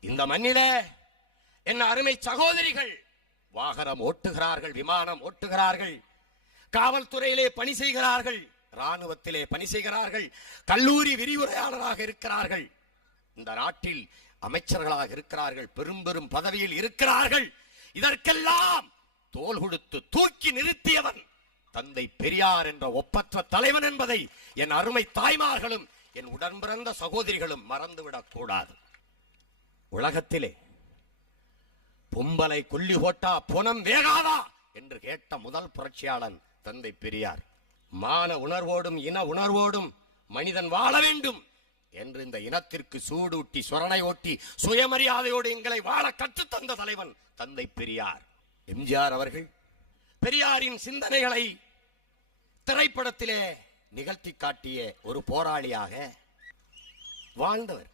இந்த மண்ணில என் அருமை சகோதரிகள் வாகனம் ஓட்டுகிறார்கள் விமானம் ஓட்டுகிறார்கள் காவல்துறையிலே பணி செய்கிறார்கள் ராணுவத்திலே பணி செய்கிறார்கள் கல்லூரி விரிவுரையாளராக இருக்கிறார்கள். இந்த நாட்டில் அமைச்சர்களாக இருக்கிறார்கள் பெரும் பெரும் பதவியில் இருக்கிறார்கள். இதற்கெல்லாம் தோல் கொடுத்து தூக்கி நிறுத்தியவன் தந்தை பெரியார் என்ற ஒப்பற்ற தலைவன் என்பதை என் அருமை தாய்மார்களும் என் உடன்பிறந்த சகோதரிகளும் மறந்துவிடக் கூடாது உலகத்திலே பொம்பலை கொல்லி போட்டா புனம் வேகாதா என்று கேட்ட முதல் புரட்சியாளன் தந்தை பெரியார். மான உணர்வோடும் இன உணர்வோடும் மனிதன் வாழ வேண்டும் என்று இந்த இனத்திற்கு சூடூட்டி சுரணை ஓட்டி சுயமரியாதையோடு எங்களை வாழ கற்றுத் தந்த தலைவன் தந்தை பெரியார். எம்ஜிஆர் அவர்கள் பெரியாரின் சிந்தனைகளை திரைப்படத்திலே நிகழ்த்தி காட்டிய ஒரு போராளியாக வாழ்ந்தவர்.